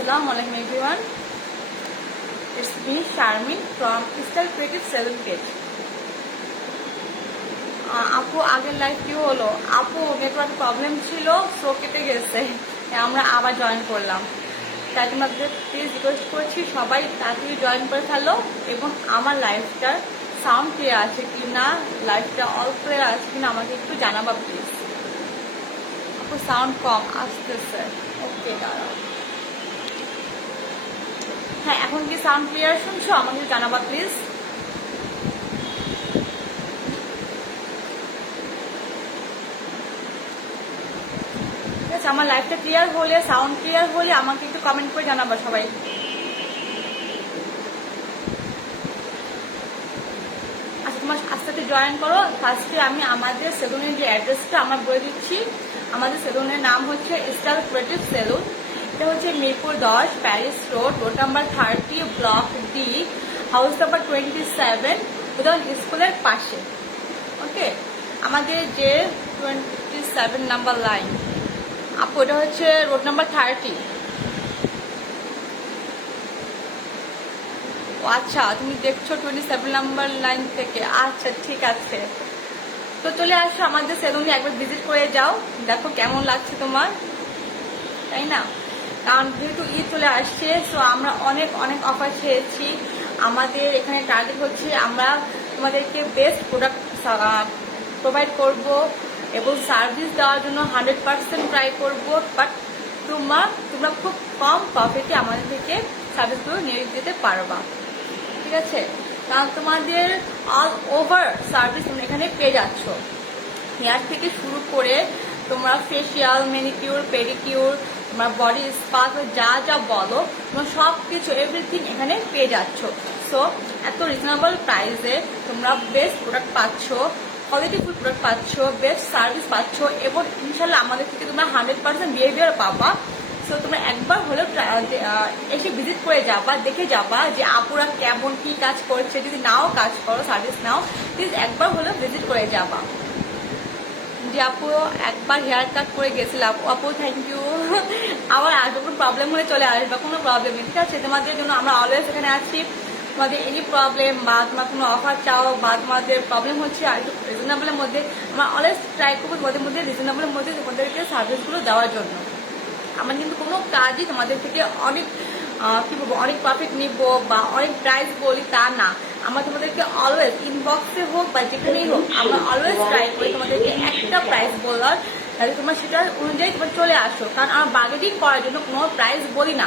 Assalamualaikum everyone. It's me Sharmin from Crystal Creative Salon Page. আপু আগের live কি হলো? আপু নেটওয়ার্ক প্রবলেম ছিল, সো কেটে গেছে, আমরা আবার জয়েন করলাম। তাই তোমাদের প্লিজ রিকোয়েস্ট করছি সবাই তাড়াতাড়ি জয়েন করে ফেলো এবং আমার লাইভটার সাউন্ড ক্লিয়ার আছে কি না, লাইভটা অল ক্লিয়ার আছে কিনা আমাকে একটু জানাবা প্লিজ। আপু সাউন্ড কম আসতেছে, ওকে দাঁড়াও। হ্যাঁ, এখন কি সাউন্ড ক্লিয়ার শুনছো? আমাকে জানাবা প্লিজ। ঠিক আছে, আমার লাইভটা ক্লিয়ার হলে, সাউন্ড ক্লিয়ার হলে আমাকে একটু কমেন্ট করে জানাবা সবাই। আচ্ছা, তোমার আস্তে আস্তে জয়েন করো। ফার্স্টে আমি আমাদের সেলুনের যে অ্যাড্রেসটা আমরা বলে দিচ্ছি। আমাদের সেলুনের নাম হচ্ছে স্টাইল ক্রিয়েটিভ সেলুন। এটা হচ্ছে Mirpur 10, Paris road, road number 30, block D, house number 27, Udayan স্কুলের পাশে। ওকে, আমাদের যে 27 নাম্বার লাইন আপু, এটা হচ্ছে রোড নাম্বার 30। ও আচ্ছা, তুমি দেখছো 27 নাম্বার লাইন থেকে। আচ্ছা ঠিক আছে, তো চলে আসো আমাদের সেলুনে, একবার ভিজিট করে যাও, দেখো কেমন লাগছে তোমার, তাই না? কারণ যেহেতু ঈদ চলে আসছে, তো আমরা অনেক অনেক অফার ছেড়েছি। আমাদের এখানে টার্গেট হচ্ছে আমরা তোমাদেরকে বেস্ট প্রোডাক্ট প্রোভাইড করব এবং সার্ভিস দেওয়ার জন্য 100% ট্রাই করব। বাট তোমরা খুব কম প্রফিটে আমাদের থেকে সার্ভিসগুলো নিয়ে যেতে পারবা, ঠিক আছে? কারণ তোমাদের অল ওভার সার্ভিস তোমরা এখানে পেয়ে যাচ্ছ। হেয়ার থেকে শুরু করে তোমরা ফেসিয়াল, ম্যানিকিউর, পেডিকিউর, তোমার বডি স্পা, যা যা বলো তোমরা সব কিছু এভরিথিং এখানে পেয়ে যাচ্ছ। সো এত রিজনেবল প্রাইসে তোমরা বেস্ট প্রোডাক্ট পাচ্ছ, কোয়ালিটিফুল প্রোডাক্ট পাচ্ছ, বেস্ট সার্ভিস পাচ্ছ এবং ইনশাল্লাহ আমাদের থেকে তোমরা 100% বিহেভিয়ার পাবা। সো তোমরা একবার হলেও এসে ভিজিট করে যাবা, দেখে যাবা যে আপুরা কেমন কি কাজ করছে। যদি নাও কাজ করো, সার্ভিস নাও, প্লিজ একবার হলেও ভিজিট করে যাবা। যে আপু একবার হেয়ার কাট করে গেছিলাম, আপু থ্যাংক ইউ। আবার আসবো, কোনো প্রবলেম হলে চলে আসবে, কোনো প্রবলেম নেই, ঠিক আছে? তোমাদের জন্য আমরা অলওয়েজ এখানে আছি। তোমাদের এনি প্রবলেম বা তোমার কোনো অফার চাও বা তোমাদের প্রবলেম হচ্ছে আর একটু রিজনেবলের মধ্যে, আমরা অলওয়েজ ট্রাই করবো তোমাদের মধ্যে রিজনেবলের মধ্যে তোমাদেরকে সার্ভিসগুলো দেওয়ার জন্য। আমরা কিন্তু কোনো কাজই তোমাদের থেকে অনেক কি বলবো, অনেক প্রফিট নিব বা অনেক প্রাইস বলি তা না। আমরা তোমাদেরকে অলওয়েজ ইনবক্সে হোক বা যেখানেই হোক, আমরা অলওয়েজ ট্রাই করি তোমাদেরকে একটা প্রাইস বলার, তাহলে তোমার সেটার অনুযায়ী তোমার চলে আসো। কারণ আমরা বার্গেনিং করার জন্য কোনো প্রাইস বলি না।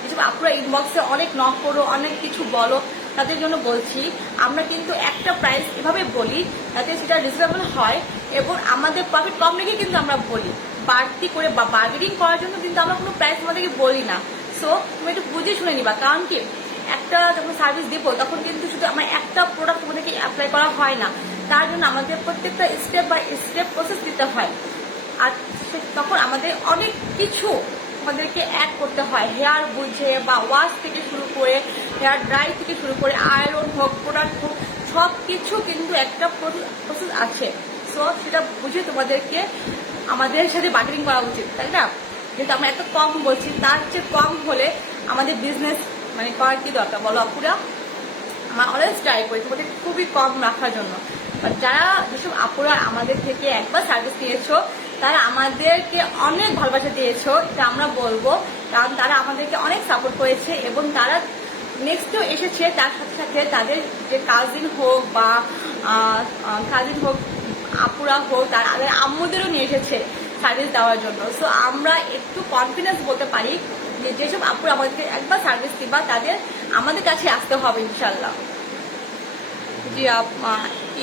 যেসব আপনারা ইনবক্সে অনেক নক করো, অনেক কিছু বলো, তাদের জন্য বলছি আমরা কিন্তু একটা প্রাইস এভাবে বলি যাতে সেটা রিজনেবল হয় এবং আমাদের প্রফিট কম রেখে কিন্তু আমরা বলি। বাড়তি করে বা বার্গেনিং করার জন্য কিন্তু আমরা কোনো প্রাইস আমাদেরকে বলি না। সো তুমি একটু বুঝে শুনে নিবা। কারণ কি, একটা যখন সার্ভিস দেবো তখন কিন্তু শুধু আমার একটা প্রোডাক্ট তোমাদেরকে অ্যাপ্লাই করা হয় না, তার জন্য আমাদের প্রত্যেকটা স্টেপ বাই স্টেপ প্রসেস দিতে হয়। আর তখন আমাদের অনেক কিছু আমাদেরকে অ্যাড করতে হয়, হেয়ার বুঝে বা ওয়াশ থেকে শুরু করে, হেয়ার ড্রাই থেকে শুরু করে, আয়রন হোক, প্রোডাক্ট হোক, সব কিছু কিন্তু একটা প্রসেস আছে। সো সেটা বুঝে তোমাদেরকে আমাদের সাথে বার্গেনিং করা উচিত, তাই না? যেহেতু আমরা এত কম বলছি, তার চেয়ে কম হলে আমাদের বিজনেস মানে করার কি দরকার বলো আপুরা? আমরা অলওয়েজ ট্রাই করি তোমাদের খুবই কম রাখার জন্য। বাট যারা যেসব আপুরা আমাদের থেকে একবার সার্ভিস দিয়েছো, তারা আমাদেরকে অনেক ভালোবাসা দিয়েছো, এটা আমরা বলবো। কারণ তারা আমাদেরকে অনেক সাপোর্ট করেছে এবং তারা নেক্সটেও এসেছে। তার সাথে সাথে তাদের যে কাজিন হোক বা আপুরা হোক, তাদের আম্মুদেরও নিয়ে এসেছে সার্ভিস দেওয়ার জন্য। সো আমরা একটু কনফিডেন্স বলতে পারি যে যেসব আপুরা আমাদেরকে একবার সার্ভিস দিবা তাদের আমাদের কাছে আসতে হবে ইনশাল্লাহ। জি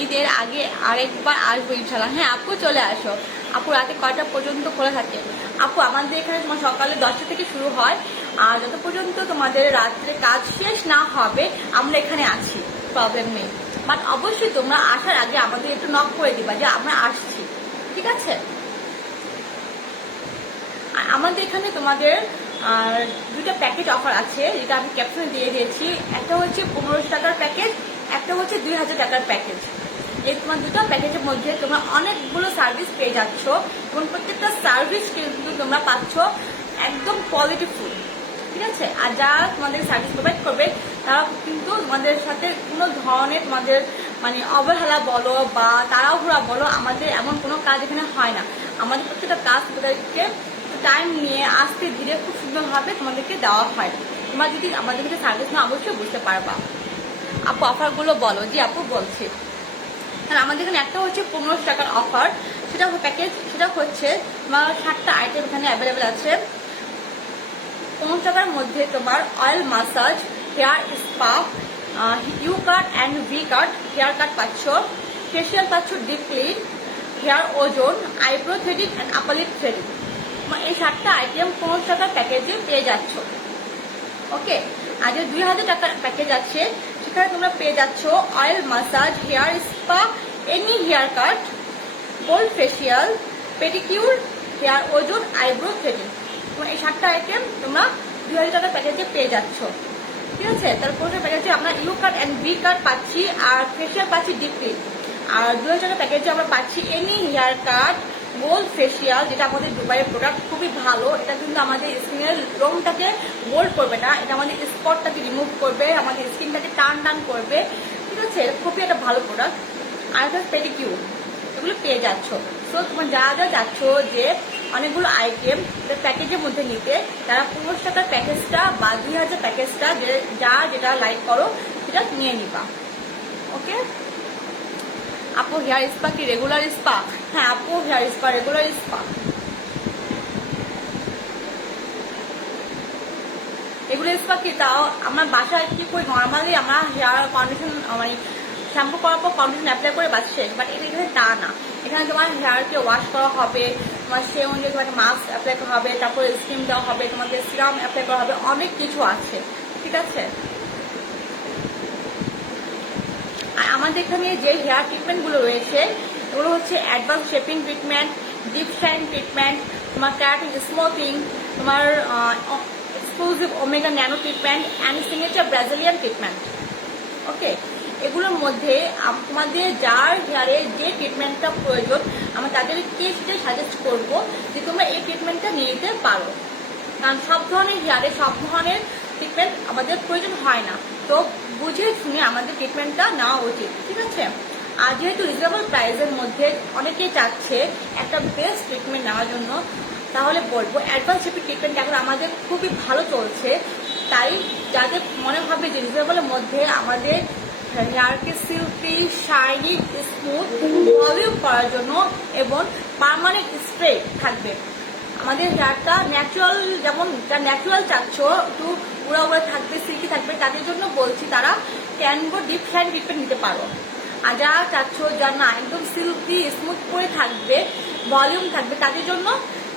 ঈদের আগে আরেকবার আসবো ইনশাল্লাহ। হ্যাঁ আপু চলে আসো। আপু রাতে কয়টা পর্যন্ত খোলা থাকে? আপু আমাদের এখানে তোমার সকালে 10টা থেকে শুরু হয়, আর যত পর্যন্ত তোমাদের রাত্রে কাজ শেষ না হবে আমরা এখানে আছি, প্রবলেম নেই। বাট অবশ্যই তোমরা আসার আগে আমাদের একটু নক করে দিবা যে আমরা আসছি, ঠিক আছে? আমাদের এখানে তোমাদের দুইটা প্যাকেজ অফার আছে, যেটা আমি ক্যাপশনে দিয়ে দিয়েছি। একটা হচ্ছে 1500 টাকার প্যাকেজ, একটা হচ্ছে 2000 টাকার প্যাকেজ। এই তোমার দুটো প্যাকেজের মধ্যে তোমরা অনেকগুলো সার্ভিস পেয়ে যাচ্ছ এবং প্রত্যেকটা সার্ভিস কিন্তু তোমরা পাচ্ছ একদম কোয়ালিটিফুল, ঠিক আছে। আর যারা তোমাদের সার্ভিস প্রোভাইড করবে তারা কিন্তু তোমাদের সাথে কোনো ধরনের তোমাদের মানে অবহেলা বলো বা তাড়াহুড়া বলো, আমাদের এমন কোনো কাজ এখানে হয় না। আমাদের প্রত্যেকটা কাজ তোমাদেরকে টাইম নিয়ে আস্তে ধীরে খুব সুন্দরভাবে তোমাদেরকে দেওয়া হয়। তোমরা যদি আমাদের কাছে সার্ভিস না অবশ্যই বুঝতে পারবা। আপু অফারগুলো বলো। জি আপু বলছি। আর আমাদের এখানে একটা হচ্ছে 1500 টাকার অফার, সেটা প্যাকেজ, সেটা হচ্ছে তোমার 7টা আইটেম এখানে অ্যাভেলেবেল আছে। 15 টাকার মধ্যে তোমার oil massage, hair spa, U cut and V cut hair cut পাচ্ছ, ফেশিয়াল পাচ্ছ, deep clean, hair ozone, eyebrow threading and upper lip threading. এই 7টা আইটেম 15 টাকার প্যাকেজে পেয়ে যাচ্ছ। ওকে। আর যে 2000 টাকার প্যাকেজ আছে সেখানে তোমরা পেয়ে যাচ্ছ oil massage, hair spa, any hair cut, gold facial, pedicure, hair ozone, eyebrow threading. এই 7টা আইটেম তোমরা 2000 টাকার প্যাকেজে পেয়ে যাচ্ছ। ঠিক আছে। তারপর প্যাকেজে আমরা U cut and V cut পাচ্ছি, আর ফেশিয়াল পাচ্ছি ডিপ ক্লিন। আর 2000 টাকার প্যাকেজে আমরা পাচ্ছি any hair cut, gold facial, যেটা আমাদের দুবাইয়ের প্রোডাক্ট, খুবই ভালো। এটা কিন্তু আমাদের স্কিনের রংটাকে গোল্ড করবে না, এটা আমাদের স্পটটাকে রিমুভ করবে, আমাদের স্কিনটাকে টান টান করবে। ঠিক আছে। খুবই একটা ভালো প্রোডাক্ট। আর একটা পেডিকিউর, এগুলো পেয়ে যাচ্ছ। সো তোমার যা যা যাচ্ছ যে অনেকগুলো আইটেম প্যাকেজের মধ্যে নিতে, তারা 15 টাকার প্যাকেজটা বা 2000 প্যাকেজটা যা যেটা লাইক করো সেটা নিয়ে নিবা। ওকে। আপু হেয়ার স্পা কি রেগুলার স্পা? হ্যাঁ আপু hair spa regular spa. Regular spa কি, তাও আমার বাসায় কি করি, নর্মালি আমরা হেয়ার কন্ডিশন মানে শ্যাম্পু করার পর কন্ডিশন অ্যাপ্লাই করে বাস শেষ। বাট এখানে তা না, এখানে তোমার হেয়ারকে ওয়াশ করা হবে, তোমার সে অনুযায়ী তোমাকে মাস্ক অ্যাপ্লাই করা হবে, তারপরে স্কিন দেওয়া হবে, তোমাকে সিরাম অ্যাপ্লাই করা হবে, অনেক কিছু আছে। ঠিক আছে। আর আমাদের এখানে যে হেয়ার ট্রিটমেন্টগুলো রয়েছে এগুলো হচ্ছে advance shaping treatment, deep shine treatment, তোমার ক্যারাটিন স্মুথিং, তোমার exclusive omega nano treatment and signature Brazilian treatment. Okay. এগুলোর মধ্যে তোমাদের যার হেয়ারে যে ট্রিটমেন্টটা প্রয়োজন আমরা তাদেরকে সেটা সাজেস্ট করবো যে তোমরা এই ট্রিটমেন্টটা নিয়ে নিতে পারো। কারণ সব ধরনের হেয়ারে সব ধরনের ট্রিটমেন্ট আমাদের প্রয়োজন হয় না, তো বুঝে শুনে আমাদের ট্রিটমেন্টটা নেওয়া উচিত। ঠিক আছে। আর যেহেতু রিজনেবল প্রাইসের মধ্যে অনেকেই চাচ্ছে একটা বেস্ট ট্রিটমেন্ট নেওয়ার জন্য, তাহলে বলবো অ্যাডভান্স শেপিং ট্রিটমেন্ট এখন আমাদের খুবই ভালো চলছে। তাই যাদের মনে হবে যে রিজনেবলের মধ্যে আমাদের হেয়ারকে সিল্কি, শাইনি, স্মুথ, ভলিউম করার জন্য এবং পার্মানেন্ট স্ট্রে থাকবে, আমাদের হেয়ারটা ন্যাচারাল, যেমন যা ন্যাচারাল চাচ্ছ একটু উড়া উড়া থাকবে, সিল্কি থাকবে, তাদের জন্য বলছি তারা ক্যানভো ডিপ শাইন ট্রিটমেন্ট নিতে পারো। আর যারা চাচ্ছ যা না একদম সিল্কি স্মুথ করে থাকবে, ভলিউম থাকবে, তাদের জন্য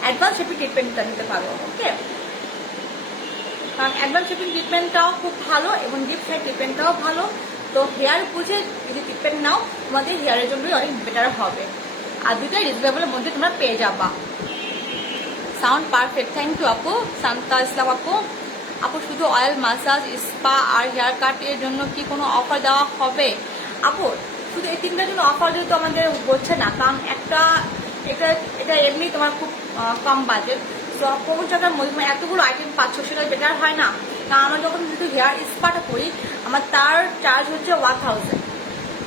অ্যাডভান্স শেপিং ট্রিটমেন্টটা নিতে পারো। ওকে। কারণ অ্যাডভান্স শেপিং ট্রিটমেন্টটাও খুব ভালো এবং ডিপ শাইন ট্রিটমেন্টটাও ভালো। তো হেয়ার বুঝে যদি ট্রিটমেন্ট নাও তোমাদের হেয়ারের জন্যই অনেক বেটার হবে। আর দুটাই রিজনেবলের মধ্যে তোমরা পেয়ে যাবা। Sound perfect. থ্যাংক ইউ আপু। শান্তা ইসলাম আপু। আপু শুধু অয়েল মাসাজ, স্পা আর হেয়ার কাট এর জন্য কি কোনো অফার দেওয়া হবে? আপু শুধু এই 3টার জন্য অফার যেহেতু আমাদের হচ্ছে না, কারণ এটা এমনি তোমার খুব কম বাজেট। তো 15 টাকার মধ্যে তোমার এতগুলো আইটেম পাচ্ছ, সেটা বেটার হয় না? কারণ আমরা যখন যেহেতু হেয়ার স্পাটা করি আমার তার চার্জ হচ্ছে 1000।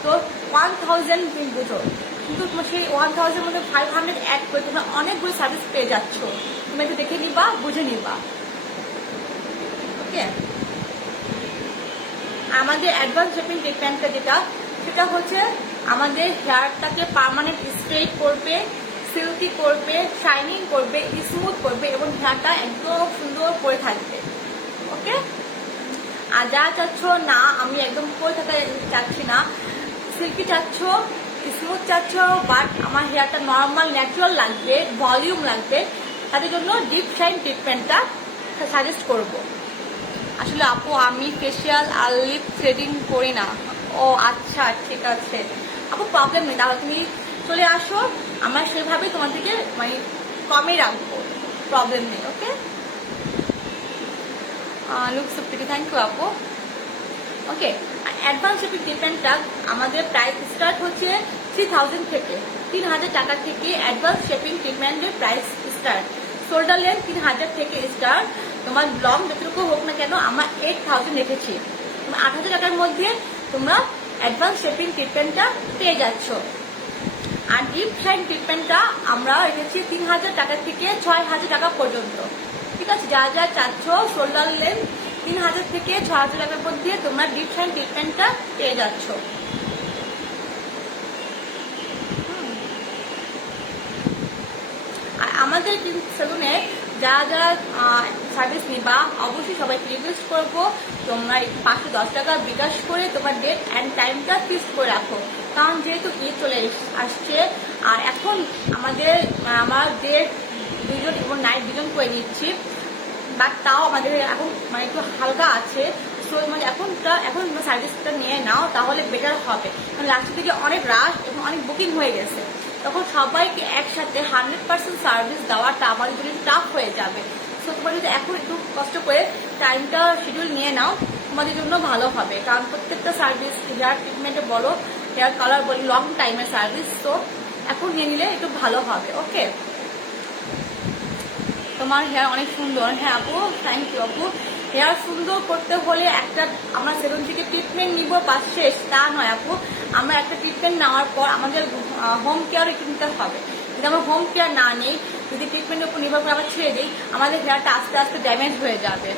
তো 1000 তুমি বুঝো, কিন্তু তোমার সেই 1000 মধ্যে 500 অ্যাড করে তোমরা অনেকগুলো সার্ভিস পেয়ে যাচ্ছ। তুমি একটু দেখে নিবা, বুঝে নিবা। ওকে। আমাদের অ্যাডভান্স শেপিং ট্রিটমেন্টটা যেটা, সেটা হচ্ছে আমাদের হেয়ারটাকে পার্মানেন্ট স্ট্রেট করবে, সিল্কি করবে, শাইনিং করবে, স্মুথ করবে এবং হেয়ারটা একদম সুন্দর করে থাকবে। ওকে। আর যা চাচ্ছ না আমি একদম করে থাকা চাচ্ছি না, সিল্কি চাচ্ছ, স্মুথ চাচ্ছ, বাট আমার হেয়ারটা নর্মাল ন্যাচারাল লাগবে, ভলিউম লাগবে, তাদের জন্য ডিপ শাইন ট্রিটমেন্টটা সাজেস্ট করব। আসলে আপু আমি ফেশিয়াল আর লিপ থ্রেডিং করি না। ও আচ্ছা ঠিক আছে আপু, প্রবলেম নেই, তাহলে তুমি চলে আসো, আমরা সেভাবে তোমাদেরকে মানে কমে রাখবো, প্রবলেম নেই। Okay. Looks pretty. Thank you আপু। ওকে। অ্যাডভান্স শেপিং ট্রিটমেন্টটা আমাদের প্রাইস স্টার্ট হচ্ছে 3000 থেকে, 3000 টাকা থেকে অ্যাডভান্স শেপিং ট্রিটমেন্টের প্রাইস স্টার্ট। শোল্ডার লেন্থ 3000 থেকে স্টার্ট, তোমার লং যতটুকু হোক না কেন আমরা 8000 রেখেছি। 8000 টাকার মধ্যে তোমরা অ্যাডভান্স শেপিং ট্রিটমেন্টটা পেয়ে যাচ্ছ। আর ডিপ শাইন ট্রিটমেন্টটা আমরা রেখেছি 3000 টাকা থেকে 6000 টাকা পর্যন্ত। ঠিক আছে, যা যা চাচ্ছ শোল্ডার লেন্থ 3000 থেকে 6000 টাকার মধ্যে তোমরা ডিপ শাইন ট্রিটমেন্টটা পেয়ে যাচ্ছ। আর আমাদের সেলুনে যারা যারা সার্ভিস নিবা অবশ্যই সবাইকে রিকোয়েস্ট করবো তোমরা 510 টাকা বিকাশ করে তোমার ডেট অ্যান্ড টাইমটা ফিক্স করে রাখো। কারণ যেহেতু ঈদ চলে আসছে আর এখন আমার ডেট 2জন এবং নাইট 2জন করে নিচ্ছি, বাট তাও আমাদের এখন মানে একটু হালকা আছে। সো মানে এখন সার্ভিসটা নিয়ে নাও তাহলে বেটার হবে। কারণ লাস্টের দিকে অনেক রাশ এবং অনেক বুকিং হয়ে গেছে, তখন সবাইকে একসাথে 100% সার্ভিস দেওয়াটা আমাদের জন্য টাফ হয়ে যাবে। সো তোমরা যদি এখন একটু কষ্ট করে টাইমটা শিডিউল নিয়ে নাও তোমাদের জন্য ভালো হবে। কারণ প্রত্যেকটা সার্ভিস হেয়ার ট্রিটমেন্টে বলো, হেয়ার কালার বলি, লং টাইমের সার্ভিস, তো এখন নিয়ে নিলে একটু ভালো হবে। ওকে, তোমার হেয়ার অনেক সুন্দর। হ্যাঁ আপু, থ্যাংক ইউ আপু। হেয়ার সুন্দর করতে হলে একটা আমরা সেলুন থেকে ট্রিটমেন্ট নিব পাশ শেষ তা নয় আপু। আমরা একটা ট্রিটমেন্ট নেওয়ার পর আমাদের হোম কেয়ারে কিনতে হবে। যদি আমরা হোম কেয়ার না নেই, যদি ট্রিটমেন্টের উপর নির্ভর করে আমরা ছেড়ে দিই, আমাদের হেয়ারটা আস্তে আস্তে ড্যামেজ হয়ে যাবে।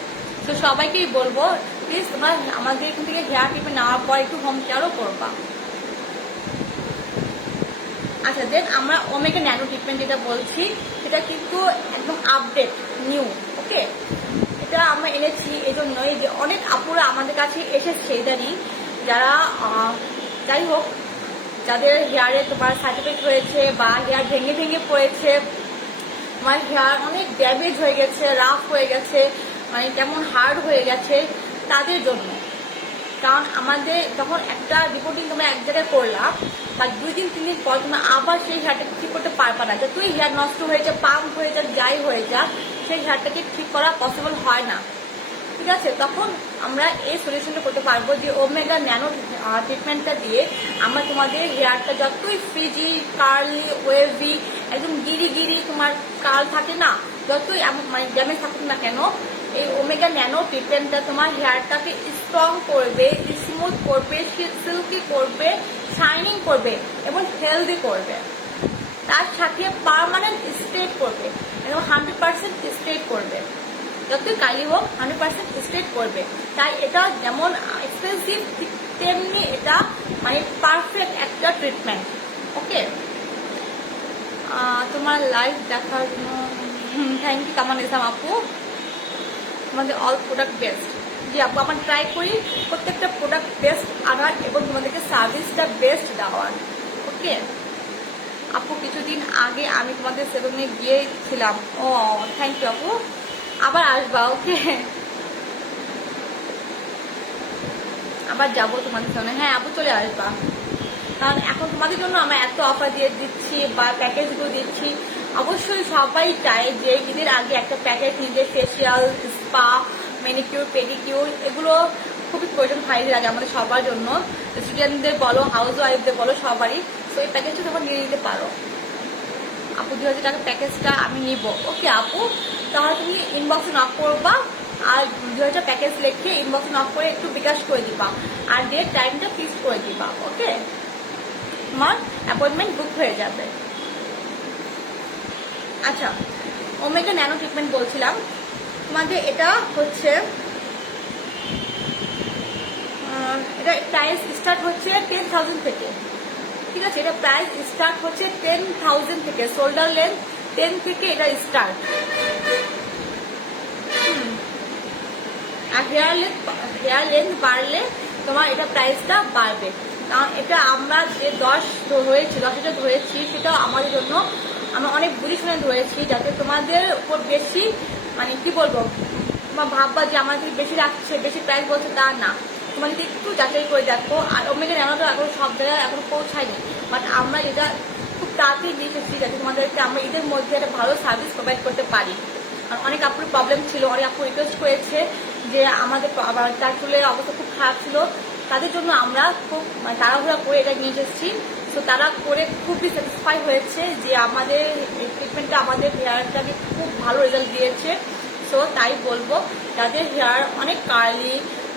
তো সবাইকেই বলবো প্লিজ তোমরা আমাদের এখান থেকে হেয়ার ট্রিটমেন্ট নেওয়ার পর একটু হোম কেয়ারও করবা। আচ্ছা, দেন আমরা ওমেগা ন্যানো ট্রিটমেন্ট যেটা বলছি সেটা কিন্তু একদম আপডেট নিউ। ওকে, এটা আমরা এনেছি এই জন্যই যে অনেক আপুরা আমাদের কাছে এসেছে ইদানিং, যারা যাই হোক যাদের হেয়ারে তোমার সাইড এফেক্ট হয়েছে বা হেয়ার ভেঙে ভেঙে পড়েছে, তোমার হেয়ার অনেক ড্যামেজ হয়ে গেছে, রাফ হয়ে গেছে, মানে কেমন হার্ড হয়ে গেছে, তাদের জন্য। কারণ আমাদের যখন একটা রিপোর্টিং তোমরা এক জায়গায় করলাম বা 2 দিন 3 দিন পর তোমরা আবার সেই হেয়ারটা ঠিক করতে পারবা না। যতই হেয়ার নষ্ট হয়ে যাক, পাম্প হয়ে যাক, যাই হয়ে যাক, সেই হেয়ারটাকে ঠিক করা পসিবল হয় না। ঠিক আছে, তখন আমরা এই সলিউশনটা করতে পারবো যে ওমেগা ন্যানো ট্রিটমেন্টটা দিয়ে আমরা তোমাদের হেয়ারটা যতই ফ্রিজি, কার্লি, ওয়েভি, একদম গিরি গিরি তোমার কার্ল থাকে না, যতই মানে ড্যামেজ থাকুক না কেন, এই ওমেগা ন্যানো ট্রিটমেন্টটা তোমার হেয়ারটাকে স্ট্রং করবে, স্মুথ করবে, সিল্কি করবে, শাইনিং করবে এবং হেলদি করবে। তার সাথে পার্মানেন্ট স্ট্রেট করবে এবং 100% স্ট্রেট করবে। যতই কালি হোক 100% স্ট্রেট করবে। তাই এটা যেমন এক্সপেন্সিভ তেমনি এটা মানে পারফেক্ট একটা ট্রিটমেন্ট। ওকে, তোমার লাইভ দেখার জন্য থ্যাংক ইউ কামান ইসলাম আপু। তোমাদের অল প্রোডাক্ট বেস্ট। জি আপু, আমরা ট্রাই করি প্রত্যেকটা প্রোডাক্ট বেস্ট আনার এবং তোমাদেরকে সার্ভিসটা বেস্ট দেওয়ার। ওকে আপু, কিছুদিন আগে আমি তোমাদের সেলুনে গিয়েছিলাম। ও থ্যাংক ইউ আপু, আবার আসবা। ওকে, আবার যাবো তোমাদের সেলুনে। হ্যাঁ আপু, চলে আসবা। কারণ এখন তোমাদের জন্য আমরা এত অফার দিয়ে দিচ্ছি বা প্যাকেজগুলো দিচ্ছি। অবশ্যই সবাই চায় যে ঈদের আগে একটা প্যাকেজ নিতে, ফেসিয়াল, স্পা, ম্যানিকিউর, পেডিকিউর, এগুলো খুবই প্রয়োজন হয় ঈদের আগে আমাদের সবার জন্য, স্টুডেন্টদের বলো, হাউস ওয়াইফদের বলো, সবারই। তো এই প্যাকেজটা তোমরা নিয়ে নিতে পারো আপু। 2000 টাকার প্যাকেজটা আমি নিব। ওকে আপু, তাহলে তুমি ইনবক্সে নক করবা আর 2000 প্যাকেজ লিখে ইনবক্সে নক করে একটু বিকাশ করে দিবা আর ডেট টাইমটা ফিক্স করে দিবা। ওকে, তোমার অ্যাপয়েন্টমেন্ট বুক হয়ে যাবে। আচ্ছা, ওমেগা ন্যানো ট্রিটমেন্ট বলছিলাম তোমাদের, এটা হচ্ছে এটা প্রাইস স্টার্ট হচ্ছে 10,000 থেকে। ঠিক আছে, এটা প্রাইস স্টার্ট হচ্ছে 10,000 থেকে। শোল্ডার লেন্থ 10 থেকে এটা স্টার্ট। আর হেয়ার লেন্থ বাড়লে তোমার এটা প্রাইসটা বাড়বে। কারণ এটা আমরা যে 10টা ধরেছি সেটাও আমাদের জন্য আমরা অনেক বুঝে শুনে ধরেছি, যাতে তোমাদের উপর বেশি মানে কি বলবো, তোমার ভাববা যে আমার থেকে বেশি রাখছে, বেশি প্রাইস বলছে, তা না। তোমার যদি একটু যাচাই করে দেখো। আর ওমেগা ন্যানোটা এখন সব জায়গায় এখন পৌঁছায়নি, বাট আমরা এটা খুব তাড়াতাড়ি দিয়ে এসেছি যাতে তোমাদেরকে আমরা ঈদের মধ্যে একটা ভালো সার্ভিস প্রোভাইড করতে পারি। আর অনেক আপুর প্রবলেম ছিল, অনেক আপু রিকোয়েস্ট করেছে যে আমাদের তার চুলের অবস্থা খুব খারাপ ছিল, তাদের জন্য আমরা খুব তাড়াহুড়া করে এটা নিয়ে এসেছি। সো তারা করে খুবই স্যাটিসফাই হয়েছে যে আমাদের ট্রিটমেন্টটা আমাদের হেয়ারটাকে খুব ভালো রেজাল্ট দিয়েছে। সো দেখছো তাই বলবো, যাদের হেয়ার অনেক কার্লি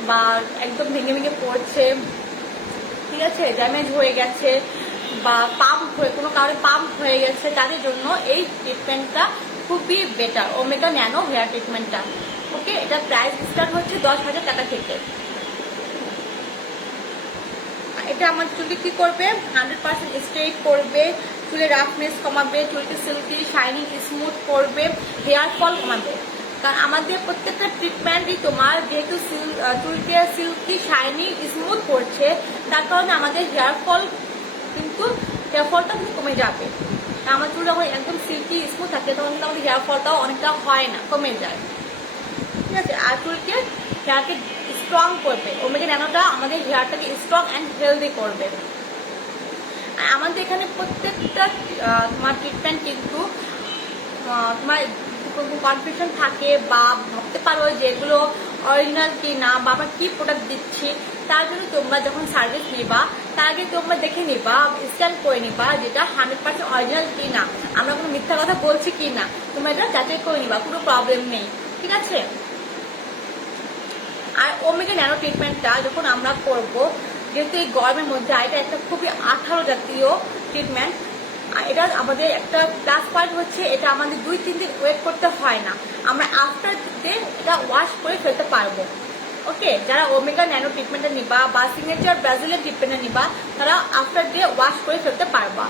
বা একদম ভেঙে ভেঙে পড়ছে, ঠিক আছে, ড্যামেজ হয়ে গেছে বা পাম্প হয়ে কোনো কারণে পাম্প হয়ে গেছে, তাদের জন্য এই ট্রিটমেন্টটা খুবই বেটার, ওমেগা ন্যানো হেয়ার ট্রিটমেন্টটা। ওকে, এটা প্রাইস স্টার্ট হচ্ছে 10,000 টাকা থেকে। এটা আমার চুলকে কি করবে, 100% স্ট্রেট করবে, চুলের রাফনেস কমাবে, চুলকে সিল্কি শাইনিং স্মুথ করবে, হেয়ার ফল কমাবে। কারণ আমাদের প্রত্যেকটা ট্রিটমেন্টই তোমার যেহেতু চুলকে সিল্কি শাইনিং স্মুথ করছে, তার কারণে আমাদের হেয়ার ফল কিন্তু হেয়ার ফলটা কিন্তু কমে যাবে। আমার চুল যখন একদম সিল্কি স্মুথ থাকে তখন কিন্তু আমাদের হেয়ার ফলটাও অনেকটা হয় না, কমে যায়, ঠিক আছে। আর চুলকে হেয়ারকে স্ট্রং করবে, ওমেগা ন্যানোটা আমাদের হেয়ারটাকে স্ট্রং অ্যান্ড হেলদি করবে। আমাদের এখানে প্রত্যেকটা তোমার ট্রিটমেন্ট কিন্তু তোমার কনফিউশন থাকে বা ভাবতে পারো যেগুলো অরিজিনাল কি না বা আমরা কি প্রোডাক্ট দিচ্ছি, তার জন্য তোমরা যখন সার্ভিস নিবা তার আগে তোমরা দেখে নিবা, স্ক্যান করে নিবা যেটা 100% অরিজিনাল কি না, আমরা কোনো মিথ্যা কথা বলছি কি না, তোমরা এটা যাচাই করে নিবা, কোনো প্রবলেম নেই, ঠিক আছে। আর ওমেগা ন্যানো ট্রিটমেন্টটা যখন আমরা করব, যেহেতু এই গরমের মধ্যে এটা একটা খুবই 18 জাতীয় ট্রিটমেন্ট, এটা আমাদের একটা প্লাস পয়েন্ট হচ্ছে এটা আমাদের 2-3 দিন ওয়েট করতে হয় না, আমরা আফটার ডে এটা ওয়াশ করে ফেলতে পারবো। ওকে, যারা ওমেগা ন্যানো ট্রিটমেন্টটা নিবা বা সিগনেচার ব্রাজিলিয়ান ট্রিটমেন্টটা নিবা, তারা আফটার ডে ওয়াশ করে ফেলতে পারবা।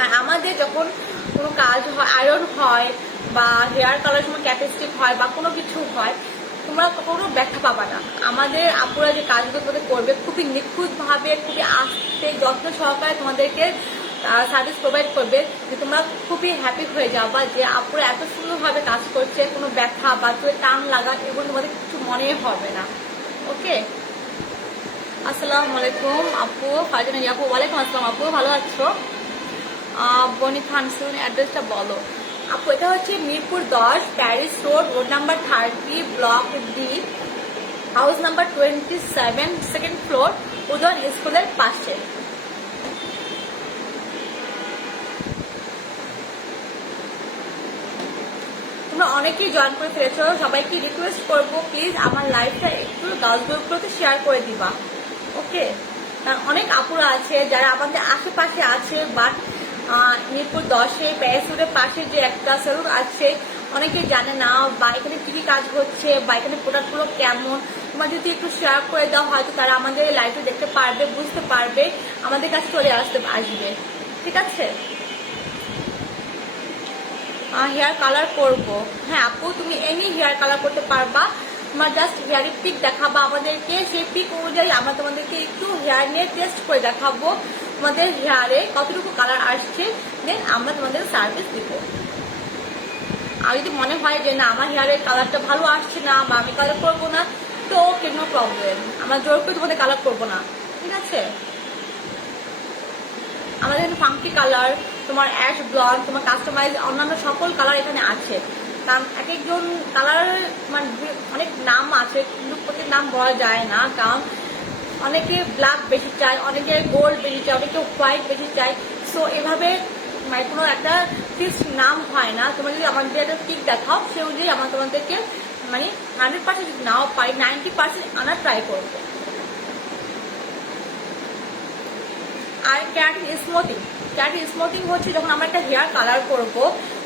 আর আমাদের যখন কোনো কাজ হয়, আয়রন হয় বা হেয়ার কালার সময় ক্যাপাসিটিভ হয় বা কোনো কিছু হয়, তোমরা কখনো ব্যাখ্যা পাবা না। আমাদের আপুরা যে কাজগুলো তোমাদের করবে খুবই নিখুঁতভাবে, খুবই আস্তে যত্ন সহকারে তোমাদেরকে সার্ভিস প্রোভাইড করবে, যে তোমরা খুবই হ্যাপি হয়ে যাবা যে আপুরা এত সুন্দরভাবে কাজ করছে, কোনো ব্যথা বা চুলে টান লাগা এগুলো তোমাদের কিছু মনে হবে না। ওকে, আসসালামু আলাইকুম আপু, ফারজানা আপু। ওয়ালাইকুম আসসালাম আপু, ভালো আছো? বনি খানসুন, অ্যাড্রেসটা বলো আপু। এটা হচ্ছে Mirpur 10, Paris road, road number 30, block D, house number 27, second floor, Udayan স্কুলের পাশে। তোমরা অনেকেই জয়েন করে ফেলেছো, সবাইকে রিকোয়েস্ট করবো প্লিজ আমার লাইভটা একটু গার্লস গ্রুপগুলোতে শেয়ার করে দিবা। ওকে, কারণ অনেক আপুরা আছে যারা আমাদের আশেপাশে আছে, বাট মিরপুর 10-এ প্যারিস রোডের পাশে যে একটা সেলুন আছে অনেকে জানে না, বা এখানে কি কি কাজ হচ্ছে বা এখানে প্রোডাক্টগুলো কেমন, তোমার যদি একটু শেয়ার করে দাও হয়তো তারা আমাদের লাইভটা দেখতে পারবে, বুঝতে পারবে, আমাদের কাছে চলে আসবে, ঠিক আছে। হেয়ার কালার করব, হ্যাঁ আপু তুমি এমনি হেয়ার কালার করতে পারবা, তোমার জাস্ট হেয়ারের পিক দেখাবা আমাদেরকে, সেই পিক অনুযায়ী আমরা তোমাদেরকে একটু হেয়ার নিয়ে টেস্ট করে দেখাবো তোমাদের হেয়ারে কতটুকু কালার আসছে, দেন আমরা তোমাদের সার্ভিস দিব। আর যদি মনে হয় যে না আমার হেয়ারের কালারটা ভালো আসছে না বা আমি কালার করবো না, তো ওকে, নো প্রবলেম, আমরা জোর করে তোমাদের কালার করবো না, ঠিক আছে। আমাদের এখানে ফাঙ্কি কালার, তোমার অ্যাশ ব্লন্ড, তোমার কাস্টমাইজ অন্যান্য সকল কালার এখানে আছে। কারণ এক একজন কালার মানে অনেক নাম আছে, কিন্তু প্রত্যেক নাম বলা যায় না, কারণ অনেকে ব্ল্যাক বেশি চায়, অনেকে গোল্ড বেশি চায়, অনেকে হোয়াইট বেশি চায়। সো এভাবে মানে কোনো একটা ফিক্স নাম হয় না। তোমরা যদি আমাদের একটা পিক দেখাও সে অনুযায়ী আমরা তোমাদেরকে মানে 100% যদি নাও পাই 90% আনার ট্রাই করবো। আর ক্যারাটিন স্মুথিং হচ্ছে যখন আমরা একটা হেয়ার কালার করব,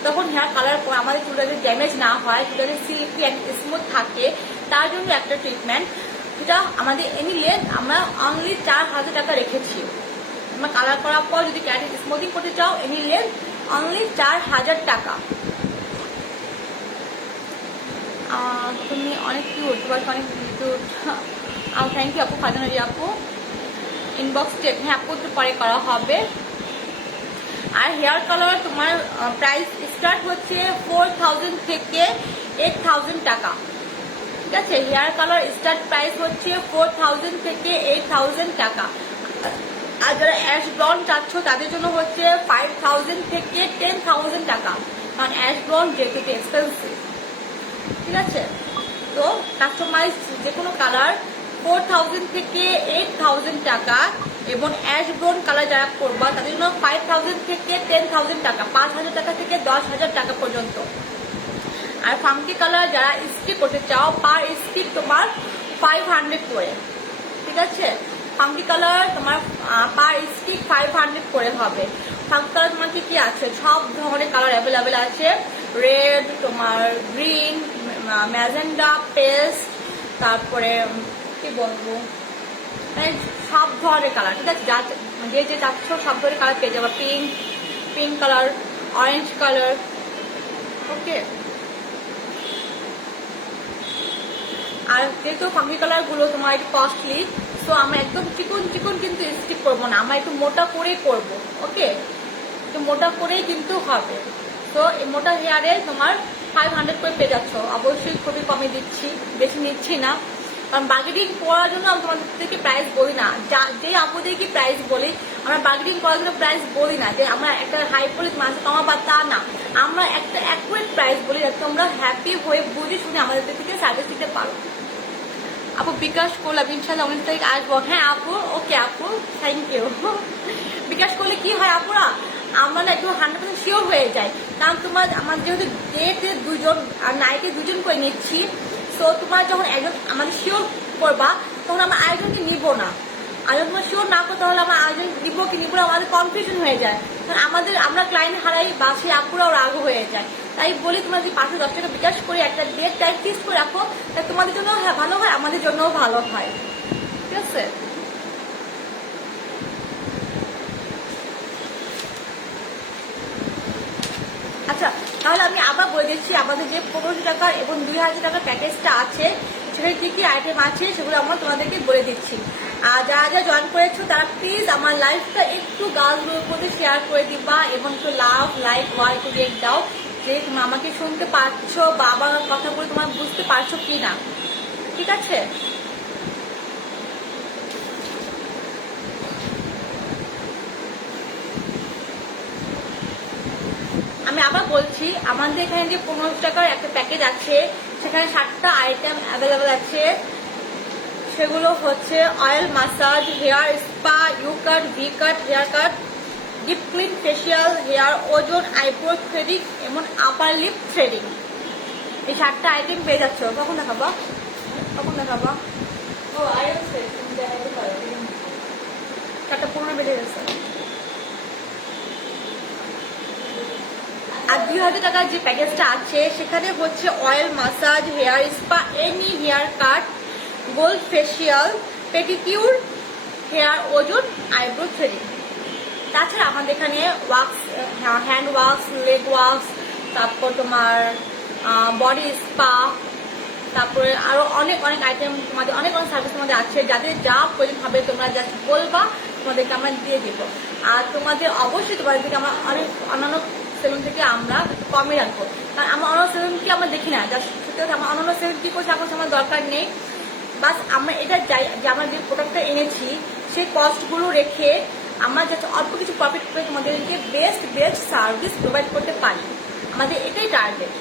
তখন হেয়ার কালার পর আমাদের চুলটা যদি ড্যামেজ না হয়, চুলটা যদি সিল্কি অ্যান্ড স্মুথ থাকে, তার জন্য একটা ট্রিটমেন্ট, যেটা আমাদের এনি লেন্থ আমরা অনলি 4,000 টাকা রেখেছি। আমরা কালার করার পর যদি ক্যারাটিন স্মুথিং করতে চাও এনি লেন্থ অনলি 4,000 টাকা। তুমি অনেক কিউট, অনেক কিউট, থ্যাংক ইউ আপু, ফারজানা আপু। ইনবক্স চেক, হ্যাঁ আপু পরে করা হবে। আর হেয়ার কালার তোমার প্রাইস স্টার্ট হচ্ছে 4,000 থেকে 8,000 টাকা, ঠিক আছে। হেয়ার কালার স্টার্ট প্রাইস হচ্ছে 4,000 থেকে 8,000 টাকা। আর যারা অ্যাশ ব্লন্ড চাচ্ছ তাদের জন্য হচ্ছে 5,000 থেকে 10,000 টাকা, কারণ অ্যাশ ব্লন্ড যেহেতু এক্সপেন্সিভ, ঠিক আছে। তো কাস্টমাইজ যে কোনো কালার 4,000 থেকে 8,000 টাকা, এবং অ্যাশ ব্রাউন কালার যারা করবা তাদের জন্য 5,000 থেকে 10,000 টাকা, 5,000 টাকা থেকে 10,000 টাকা পর্যন্ত। আর ফাঙ্কি কালার যারা স্টিক করতে চাও পার স্টিক তোমার 500 করে, ঠিক আছে। ফাঙ্কি কালার তোমার পার স্টিক 500 করে হবে। ফাঙ্কি কালার তোমার কি আছে, সব ধরনের কালার অ্যাভেলেবেল আছে, রেড, তোমার গ্রিন, ম্যাজেন্ডা, পেস্ট, তারপরে কি বলবো, সব ধরনের কালার, ঠিক আছে। যে যে চাচ্ছ সব ধরনের কালার পেয়ে যাবে। পিঙ্ক কালার, অরেঞ্জ কালার, ওকে। আর যেহেতু ফাঙ্কি কালার গুলো তোমার একটু কস্টলি, তো আমরা একদম চিকন চিকন কিন্তু স্টিক করবো না, আমরা একটু মোটা করেই করবো, ওকে। একটু মোটা করেই কিন্তু হবে। তো এই মোটা হেয়ারে তোমার 500 করে পেয়ে যাচ্ছ। অবশ্যই খুবই কমে দিচ্ছি, বেশি নিচ্ছি না, কারণ বার্গেনিং করার জন্য আমি তোমাদেরকে প্রাইস বলি না। যে আপুদেরকে প্রাইস বলি, আমরা বার্গেনিং করার জন্য প্রাইস বলি না, যে আমরা একটা হাই বলি মাসে কমাবা, তা না। আমরা একটা অ্যাকুরেট প্রাইস বলি, যাতে তোমরা হ্যাপি হয়ে বুঝে শুনে আমাদের থেকে সার্ভিস দিতে পারো। আপু বিকাশ করলাম, ইনশাল্লাহ 19 তারিখ আসবো। হ্যাঁ আপু, ওকে আপু, থ্যাংক ইউ। বিকাশ করলে কি হয় আপুরা, আমরা না একটু 100% শিওর হয়ে যায়, কারণ তোমার আমার যেহেতু ডেতে 2জন আর নাইটে 2জন করে নিচ্ছি, তো তোমার যখন একজন আমাদের শিওর করবা, তখন আমরা আরেকজনকে নিব না। আর যখন তোমার শিওর না করতে, তাহলে আমরা আরেকজন নিবো কি নিবো না, আমাদের কনফিউশন হয়ে যায়, কারণ আমরা ক্লায়েন্ট হারাই বা সেই আপুরাও রাগ হয়ে যায়। তাই বলি, তোমরা যদি 510 টাকা বিকাশ করে একটা ডেট টাইম ফিক্স করে রাখো, তাই তোমাদের জন্য ভালো হয়, আমাদের জন্যও ভালো হয়, ঠিক আছে। আচ্ছা, তাহলে আমি আবার বলে দিচ্ছি, আমাদের যে 1500 টাকার এবং 2000 টাকার প্যাকেজটা আছে, সেখানে কি কি আইটেম আছে সেগুলো আমরা তোমাদেরকে বলে দিচ্ছি। আর যারা যারা জয়েন করেছো তারা প্লিজ আমার লাইফটা একটু গাছগুলোর মধ্যে শেয়ার করে দিবা, এবং একটু লাভ, লাইক, একটু রেট দাও, যে তুমি আমাকে শুনতে পারছো বা আমার কথাগুলো তোমার বুঝতে পারছো কি না, ঠিক আছে। আমি আবার বলছি, আমাদের এখানে যে 1500 টাকার একটা প্যাকেজ আছে, সেখানে 7টা আইটেম অ্যাভেলেবেল আছে। সেগুলো হচ্ছে oil massage, hair spa, U cut, V cut, hair cut, deep clean, facial, hair ozone, eyebrow threading এবং আপার লিপ থ্রেডিং। এই 7টা আইটেম পেয়ে যাচ্ছ। কখন দেখাবা? ও আইএম 7:15 বেজে গেছে। আর 2000 টাকার যে প্যাকেজটা আছে, সেখানে হচ্ছে oil massage, hair spa, any hair cut, gold facial, pedicure, hair ozone, eyebrow threading. তাছাড়া আমাদের এখানে wax, hand wax, leg wax, তারপর তোমার বডি স্পা, তারপরে আরো অনেক অনেক আইটেম, তোমাদের অনেক অনেক সার্ভিস তোমাদের আছে। যাদের যা প্রয়োজন হবে তোমরা জাস্ট বলবা, তোমাদেরকে আমরা দিয়ে দেবো। আর তোমাদের অবশ্যই তোমাদেরকে আমরা অন্যান্য সেলুন থেকে আমরা কমে রাখবো, কারণ আমরা অন্য সেলুনকে আমরা দেখি না। জাস্ট আমার অন্যান্য সেলুন কি করছে এখন আমার দরকার নেই, বাস আমরা এটা চাই যে আমরা যে প্রোডাক্টটা এনেছি সেই কস্টগুলো রেখে আমরা যাতে অল্প কিছু প্রফিট করে তোমাদেরকে বেস্ট সার্ভিস প্রোভাইড করতে পারি। আমাদের এটাই টার্গেট,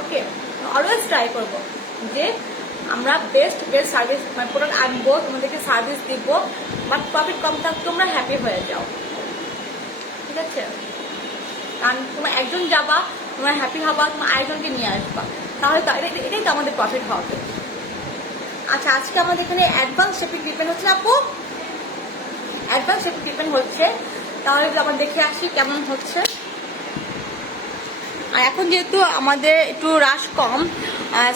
ওকে। অলওয়েজ ট্রাই করবো যে আমরা বেস্ট সার্ভিস প্রোডাক্ট আনবো, তোমাদেরকে সার্ভিস দিব, বাট প্রফিট কম থাক, তোমরা হ্যাপি হয়ে যাও, ঠিক আছে। কারণ তোমার একজন যাবা, তোমরা হ্যাপি হবা, তোমার আরেকজনকে নিয়ে আসবা, তাহলে এটাই তো আমাদের প্রফিট হবে। আচ্ছা, আজকে আমাদের এখানে অ্যাডভান্স শেপিং ট্রিটমেন্ট হচ্ছে আপু, অ্যাডভান্স শেপিং ট্রিটমেন্ট হচ্ছে। তাহলে আমরা দেখে আসি কেমন হচ্ছে। আর এখন যেহেতু আমাদের একটু রাশ কম,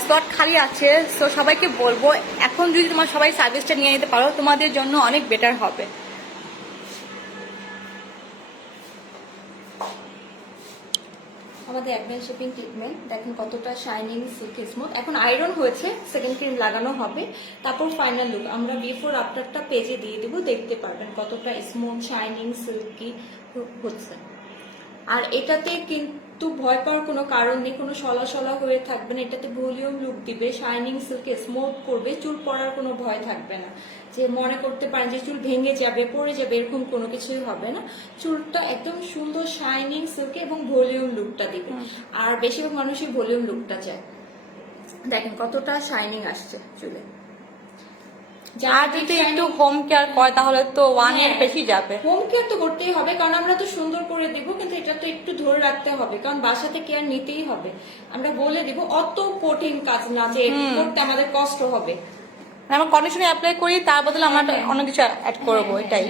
স্লট খালি আছে, তো সবাইকে বলবো এখন যদি তোমার সবাই সার্ভিসটা নিয়ে নিতে পারো, তোমাদের জন্য অনেক বেটার হবে। আমাদের অ্যাডভান্স শেপিং ট্রিটমেন্ট দেখেন কতটা শাইনিং, সিল্কি, স্মুথ। এখন আয়রন হয়েছে, সেকেন্ড ক্রিম লাগানো হবে, তারপর ফাইনাল লুক আমরা বিফোর আফটারটা পেজে দিয়ে দেবো, দেখতে পারবেন কতটা স্মুথ, শাইনিং, সিল্কি হচ্ছে। আর এটাতে কিন্তু ভয় পাওয়ার কোনো কারণ নেই, কোনো সলা হয়ে থাকবে না। এটাতে ভলিউম লুক দিবে, শাইনিং, সিল্কি, স্মুথ করবে, চুল পড়ার কোনো ভয় থাকবে না, যে মনে করতে পারেন যে চুল ভেঙে যাবে, পড়ে যাবে, এরকম কোনো কিছুই হবে না। চুলটা একদম সুন্দর, শাইনিং, সিল্কি এবং ভলিউম লুকটা দিবে। আর বেশিরভাগ মানুষই ভলিউম লুকটা চায়। দেখেন কতটা শাইনিং আসছে চুলে। আর যদি একটু হোম কেয়ার করে তাহলে তো 1 ইয়ার বেশি যাবে। হোম কেয়ার তো করতেই হবে, কারণ আমরা তো সুন্দর করে দিব, কিন্তু এটা তো একটু ধরে রাখতে হবে, কারণ বাসাতে কেয়ার নিতেই হবে। আমরা বলে দিব অত কঠিন কাজ না যে করতে আমাদের কষ্ট হবে। আমরা কন্ডিশনে অ্যাপ্লাই করি, তার বদলে আমরা অন্য কিছু অ্যাড করবো, এটাই।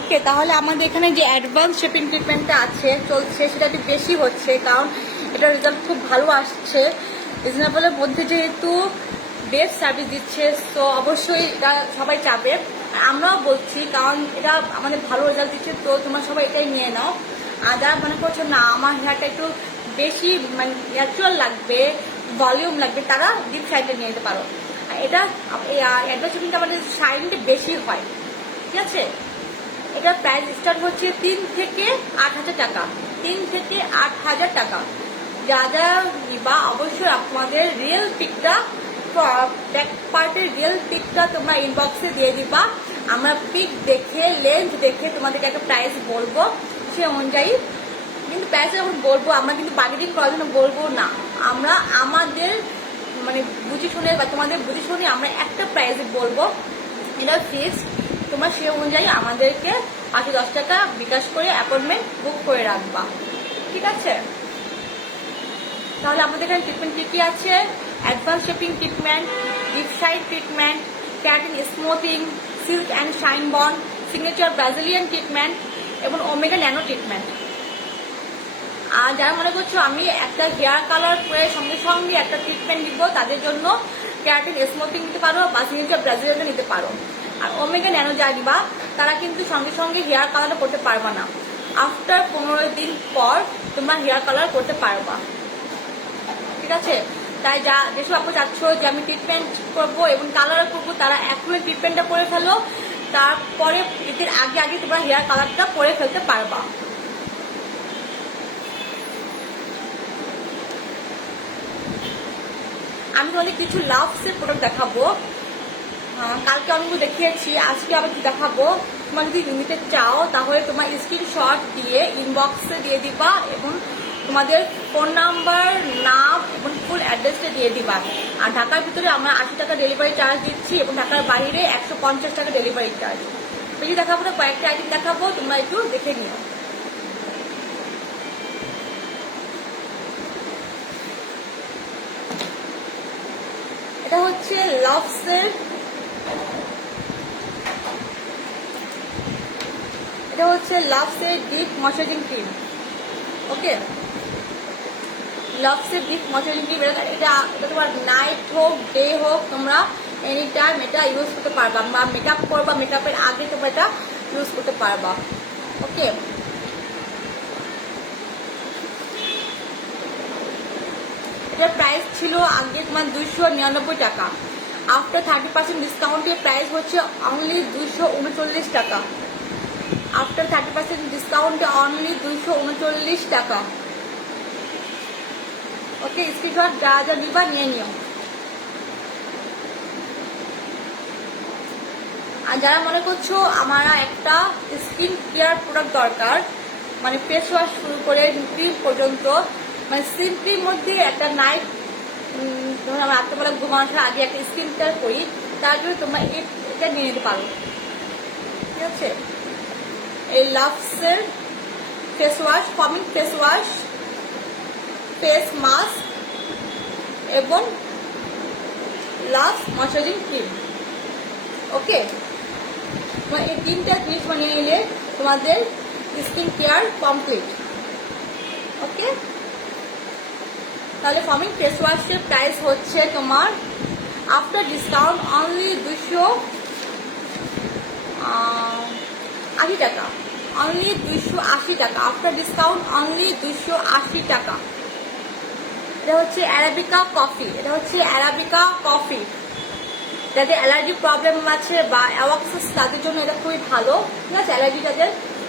ওকে, তাহলে আমাদের এখানে যে অ্যাডভান্স শেপিং ট্রিটমেন্টটা আছে চলছে সেটা একটু বেশি হচ্ছে, কারণ এটার রেজাল্ট খুব ভালো আসছে। রিজনেবলের মধ্যে যেহেতু বেস্ট সার্ভিস দিচ্ছে, তো অবশ্যই এটা সবাই চাবে। আমরাও বলছি, কারণ এটা আমাদের ভালো রেজাল্ট দিচ্ছে, তো তোমরা সবাই এটাই নিয়ে নাও। আর যারা মনে করছো না আমার হেয়ারটা একটু বেশি মানে ন্যাচুরাল লাগবে, ভলিউম লাগবে, তারা ডিপ শাইনটা নিয়ে নিতে পারো। এটা অ্যাডভান্স শেপিংটা আমাদের শাইনটা বেশি হয়, ঠিক আছে। এটার প্রাইস স্টার্ট হচ্ছে 3 থেকে 8,000 টাকা, 3 থেকে 8,000 টাকা। যা যা নিবা অবশ্যই আপনাদের রিয়েল পিকটা, ব্যাক পার্টের রিয়েল পিকটা তোমরা ইনবক্সে দিয়ে দিবা। আমরা পিক দেখে লেন্থ দেখে তোমাদেরকে একটা প্রাইস বলবো, সে অনুযায়ী কিন্তু প্রাইস যখন বলবো আমরা কিন্তু বার্গেনিং করার জন্য বলবো না, আমরা আমাদের মানে বুঝে শুনে বা তোমাদের বুঝে শুনে আমরা একটা প্রাইস বলবো, এটা ফিক্স। তোমরা সে অনুযায়ী আমাদেরকে 510 টাকা বিকাশ করে অ্যাপয়েন্টমেন্ট বুক করে রাখবা, ঠিক আছে। তাহলে আমাদের এখানে ট্রিটমেন্ট কি আছে? Advance shaping treatment, deep shine treatment, keratin smoothing, silk and shine bond, signature Brazilian treatment এবং ওমেগা ন্যানো ট্রিটমেন্ট। আর যারা মনে করছো আমি একটা হেয়ার কালার করে সঙ্গে সঙ্গে একটা ট্রিটমেন্ট দিব, তাদের জন্য ক্যারাটিন স্মুথিং নিতে পারো বা সিগনেচার ব্রাজিলিয়ান নিতে পারো। আর ওমেগা ন্যানো যা দিবা তারা কিন্তু সঙ্গে সঙ্গে হেয়ার কালারটা করতে পারবা না, আফটার 15 দিন পর তোমরা হেয়ার কালার করতে পারবা, ঠিক আছে। তাই যেসব আপনি চাচ্ছ যে আমি ট্রিটমেন্ট করবো এবং কালার করবো, তারা এখনই ট্রিটমেন্টটা করে ফেলো, তারপরে এদের আগে আগে তোমরা হেয়ার কালারটা করে ফেলতে পারবা। আমি তোমাদের কিছু লাভসের প্রোডাক্ট দেখাবো, কালকে অনেকগুলো দেখিয়েছি, আজকে আবার কি দেখাবো। তোমরা যদি নিতে চাও তাহলে তোমার স্ক্রিনশট দিয়ে ইনবক্সে দিয়ে দিবা এবং তোমাদের ফোন নাম্বার, নাম এবং ফুল অ্যাড্রেসটা দিয়ে দিবা। আর ঢাকার ভিতরে আমরা 80 টাকা ডেলিভারি চার্জ দিচ্ছি এবং ঢাকার বাইরে 150 টাকা ডেলিভারি চার্জ। বেশি দেখাবো না, কয়েকটা আইটেম দেখাবো, তোমরা একটু দেখে নিও। এটা হচ্ছে লাভসের, এটা হচ্ছে লাভসের ডিপ ময়শ্চারাইজিং ক্রিম। ওকে, লাভসের ডিপ ময়শ্চারাইজিং ক্রিম, এটা তোমার নাইট হোক ডে হোক তোমরা এনি টাইম এটা ইউজ করতে পারবা, বা মেকআপ করবা, মেকআপের আগে তোমরা এটা ইউজ করতে পারবা। ওকে, এটার প্রাইস ছিল আগে তোমার 299 টাকা, আফটার 30% ডিসকাউন্টের প্রাইস হচ্ছে অনলি 239 টাকা, আফটার 30% ডিসকাউন্টে অনলি 239 টাকা। ওকে, স্ক্রিনশট যা যা নিবা নিয়ে নিও। আর যারা মনে করছো আমার একটা স্কিন কেয়ার প্রোডাক্ট দরকার, মানে ফেস ওয়াশ শুরু করে ক্রিম পর্যন্ত, মানে সিম্পলির মধ্যে একটা নাইট, ধরুন আমরা রাত্রেবেলা ঘুমানোর আগে একটা স্কিন কেয়ার করি, তার জন্য তোমরা এটা নিয়ে নিতে পারো, ঠিক আছে। এই লাভসের face wash, foaming face wash, face mask এবং লাভস ময়শ্চারাইজিং ক্রিম। ওকে, এই 3টা জিনিস বানিয়ে নিলে তোমাদের স্কিন কেয়ার কমপ্লিট। ওকে, তাহলে ফমিং ফেস ওয়াশের প্রাইস হচ্ছে তোমার আফটার ডিসকাউন্ট অনলি 280 টাকা, অনলি 280 টাকা, আফটার ডিসকাউন্ট অনলি 280 টাকা। এটা হচ্ছে অ্যারাবিকা কফি, এটা হচ্ছে অ্যারাবিকা কফি। যাদের অ্যালার্জি প্রবলেম আছে বা অ্যাওয়াক্সিস, তাদের জন্য এটা খুবই ভালো, ঠিক আছে। অ্যালার্জি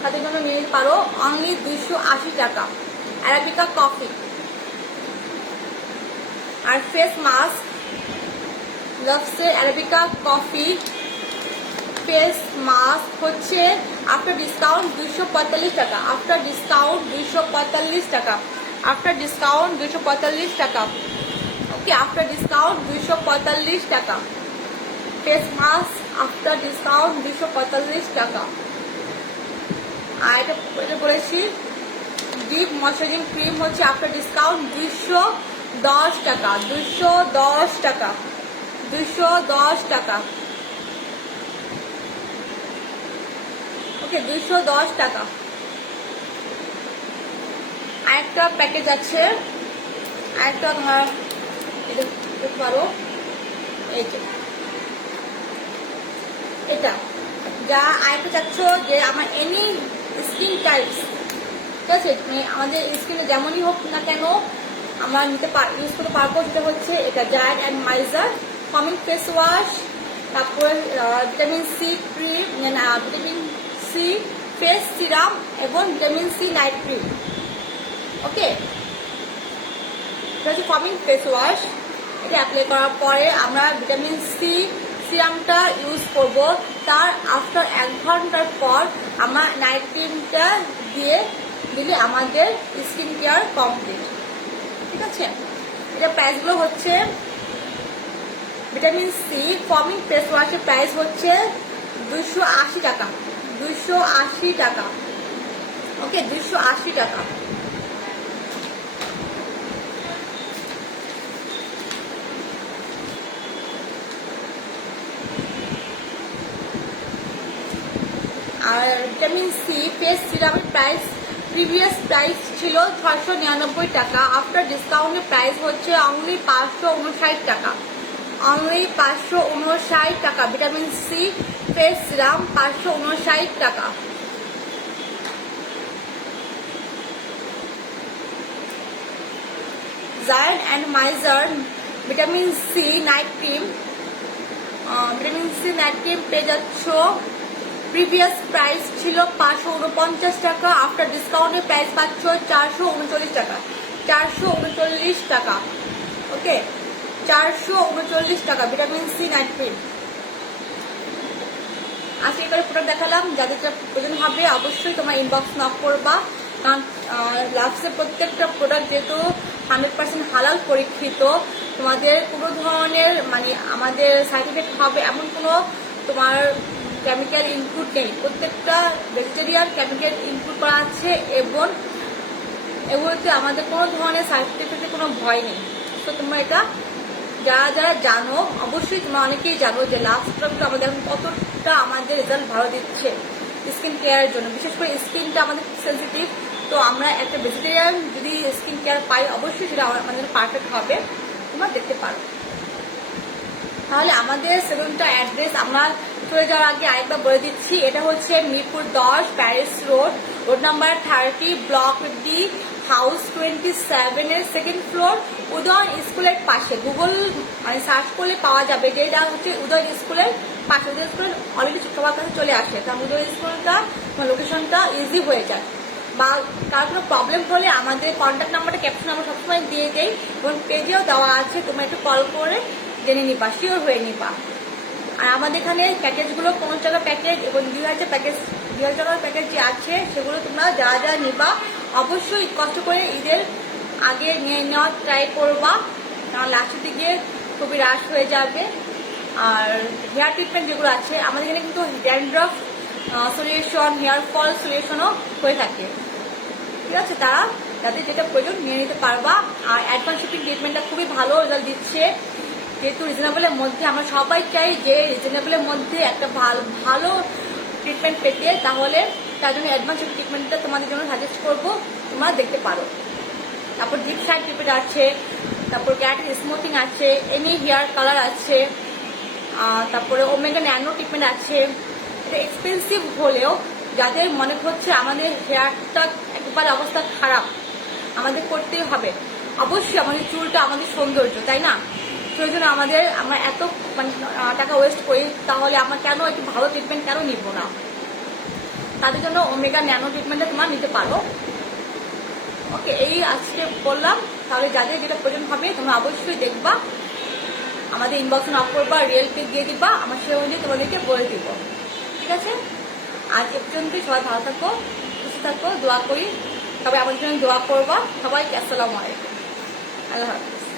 তাদের জন্য নিয়ে নিতে পারো, অনলি 280 টাকা অ্যারাবিকা কফি। আর ফেস মাস্ক, লাভসের অ্যারাবিকা কফি ফেস মাস্ক হচ্ছে আফটার ডিসকাউন্ট 245 টাকা, আফটার ডিসকাউন্ট 245 টাকা, আফটার ডিসকাউন্ট 245 টাকা। ওকে, আফটার ডিসকাউন্ট 245 টাকা। ফেস মাস্ক আফটার ডিসকাউন্ট 245 টাকা। আর এটা বলেছি ডিপ ময়শ্চারাইজিং ক্রিম হচ্ছে আফটার ডিসকাউন্ট 210 টাকা, 210 টাকা, 210 টাকা। ওকে, 210 টাকা। আরেকটা প্যাকেজ আছে, আরেকটা তোমার দেখতে পারো, এই যে এটা যা আরেকটা চাচ্ছ যে আমার এনি স্কিন টাইপস, ঠিক আছে, আমাদের স্কিনে যেমনই হোক না কেন আমার নিতে ইউজ করতে পারবো। যেটা হচ্ছে এটা giant and miser foaming face wash, তারপর vitamin C cream, vitamin C face serum এবং vitamin C night cream. Okay, এটা হচ্ছে ফমিং ফেস ওয়াশ। এটা অ্যাপ্লাই করার পরে আমরা ভিটামিন সি সিরামটা ইউজ করব। তার আফটার 1 ঘন্টার পর আমরা নাইট ক্রিমটা দিলে আমাদের স্কিন কেয়ার কমপ্লিট। ঠিক আছে, এটা প্রাইসগুলো হচ্ছে ভিটামিন সি ফমিং ফেস ওয়াশের প্রাইস হচ্ছে 280 টাকা, 280 টাকা। ওকে, 280 টাকা। আর ভিটামিন সি ফেস সিরামের প্রাইস প্রিভিয়াস প্রাইস ছিল 699 টাকা, আফটার ডিসকাউন্টের প্রাইস হচ্ছে অনলি 559 টাকা, অনলি 559 টাকা। ভিটামিন সি ফেস সিরাম 559 টাকা। Giant and miser vitamin C night cream, vitamin C night cream পেয়ে যাচ্ছ, প্রিভিয়াস প্রাইস ছিল 549 টাকা, আফটার ডিসকাউন্টের প্রাইস পাচ্ছ 439 টাকা, 439 টাকা। ওকে, 439 টাকা ভিটামিন সি নাইট ক্রিম। আজকে করে প্রোডাক্ট দেখালাম, যাদের প্রয়োজন হবে অবশ্যই তোমার ইনবক্স নক করবা, কারণ লাভসের প্রত্যেকটা প্রোডাক্ট যেহেতু 100% হালাল পরীক্ষিত, তোমাদের কোনো ধরনের আমাদের সাইড এফেক্ট হবে এমন কোনো তোমার কেমিক্যাল ইনক্লুড নেই। প্রত্যেকটা ভেজিটেরিয়ান কেমিক্যাল ইনক্লুড করা আছে এবং এগুলোতে আমাদের কোনো ধরনের সাইড এফেক্টের কোনো ভয় নেই। তো তোমরা এটা যারা যারা জানো, অবশ্যই তোমরা অনেকেই জানো যে লাস্ট প্রোডাক্ট আমাদের এখন কতটা আমাদের রেজাল্ট ভালো দিচ্ছে স্কিন কেয়ারের জন্য। বিশেষ করে স্কিনটা আমাদের সেন্সিটিভ, তো আমরা একটা ভেজিটেরিয়ান যদি স্কিন কেয়ার পাই অবশ্যই সেটা আমাদের পারফেক্ট হবে। তোমরা দেখতে পারো। তাহলে আমাদের সেলুনটা অ্যাড্রেস আমরা চলে যাওয়ার আগে আরেকবার বলে দিচ্ছি, এটা হচ্ছে Mirpur 10 Paris road, road number 30, block D, house 27 এর 2nd ফ্লোর, উদয়ন স্কুলের পাশে। গুগল সার্চ করলে পাওয়া যাবে যে এটা হচ্ছে উদয়ন স্কুলের পাশে। উদয়ন স্কুল অলরেডি সবার কাছে চলে আসে, কারণ উদয়ন স্কুলটা লোকেশনটা ইজি হয়ে যায়। বা কার কোনো প্রবলেম হলে আমাদের কন্ট্যাক্ট নাম্বারটা ক্যাপশন আমরা সবসময় দিয়ে দেই এবং পেজেও দেওয়া আছে, তোমরা একটু কল করে জেনে নিবা, শিওর হয়ে নিবা। আর আমাদের এখানে প্যাকেজগুলো 50 টাকা প্যাকেজ এবং 2000 প্যাকেজ, 2000 টাকার প্যাকেজ যে আছে সেগুলো তোমরা যারা যারা নিবা অবশ্যই কষ্ট করে ঈদের আগে নিয়ে নেওয়ার ট্রাই করবা, কারণ লাস্টের দিকে খুবই রাশ হয়ে যাবে। আর হেয়ার ট্রিটমেন্ট যেগুলো আছে আমাদের এখানে কিন্তু ড্যান্ড্রফ সলিউশন, হেয়ার ফল সলিউশনও হয়ে থাকে। ঠিক আছে, তারা যাদের যেটা প্রয়োজন নিয়ে নিতে পারবা। আর অ্যাডভান্স শিপিং ট্রিটমেন্টটা খুবই ভালো রেজাল্ট দিচ্ছে, যেহেতু রিজনেবলের মধ্যে আমরা সবাই চাই যে রিজনেবলের মধ্যে একটা ভালো ট্রিটমেন্ট পেতে, তাহলে তার জন্য অ্যাডভান্স ট্রিটমেন্টটা তোমাদের জন্য সাজেস্ট করবো, তোমরা দেখতে পারো। তারপর ডিপ সাইড ট্রিটমেন্ট আছে, তারপর ক্যারাটিন স্মুথিং আছে, এনি হেয়ার কালার আছে, তারপরে ওমেগা ন্যানো ট্রিটমেন্ট আছে। এটা এক্সপেন্সিভ হলেও যাদের মনে হচ্ছে আমাদের হেয়ারটা একবার অবস্থা খারাপ, আমাদের করতেই হবে, অবশ্যই আমাদের চুলটা আমাদের সৌন্দর্য, তাই না? সেই জন্য আমরা এত টাকা ওয়েস্ট করি, তাহলে আমরা কেন একটু ভালো ট্রিটমেন্ট কেন নিব না? তাদের জন্য ওমেগা ন্যানো ট্রিটমেন্টটা তোমরা নিতে পারো। ওকে, এই আজকে বললাম। তাহলে যাদের যেটা প্রয়োজন হবে তোমরা অবশ্যই দেখবা, আমাদের ইনবক্সে নক করবা, রিয়েল পিক দিয়ে দিবা, আমার সে অনুযায়ী তোমাদেরকে বলে দিব। ঠিক আছে, আজ এ পর্যন্তই। সবাই ভালো থাকো, সুস্থ থাকো, দোয়া করি সবাই আমার জন্য দোয়া করবা। সবাইকে আসসালামু আলাইকুম, আল্লাহ হাফিজ।